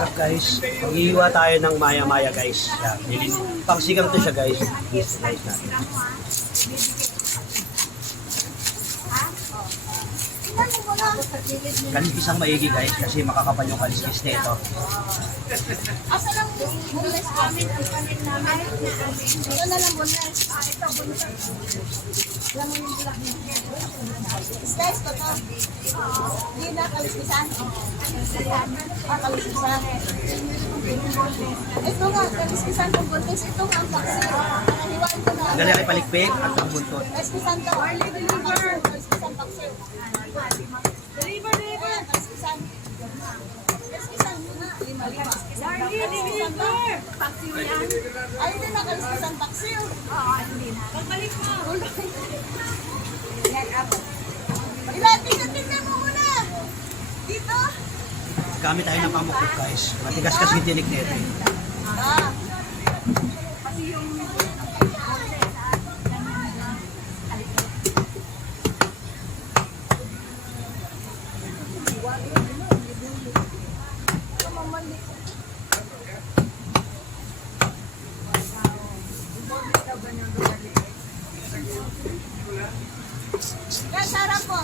What's up guys? Maghihiwa tayo ng maya-maya guys. Yan. Pangsigang to siya guys. Yes, guys natin. Kaliskis ang maigi guys kasi makakapal yung kaliskis na ito. Asa lang bunles namin ang panin namin. Ito na lang bunles. Ito bunles. Alam mo yung bulak niya. Slice ko to. Hindi na kaliskisan. Kaliskisan. Ito nga, kaliskisan ng bunles. Ito nga ang paksi. Hiwain ko na. Dali ay palikpik at ang buntot. Kaliskisan to. Kaliskisan paksi. Deliver. Kaliskisan. Kaliskisan muna. Lima. Deliver. Paksi yan. Ay, hindi na kaliskisan paksi. Oo, hindi na. Pagbalik mo. Yan, apo. Tingnan mo muna. Dito. Gamit tayo ng pamukot guys. Matigas kasi yung tinik nito. Kasi yung yan, sarap po.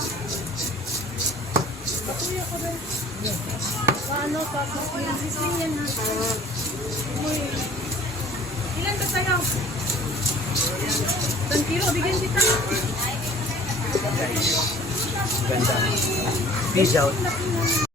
Paano pa? Sisling yan ha. Ilan ba tayo? 10 kilo, bigyan kita. Guys. Ganda. Peace out.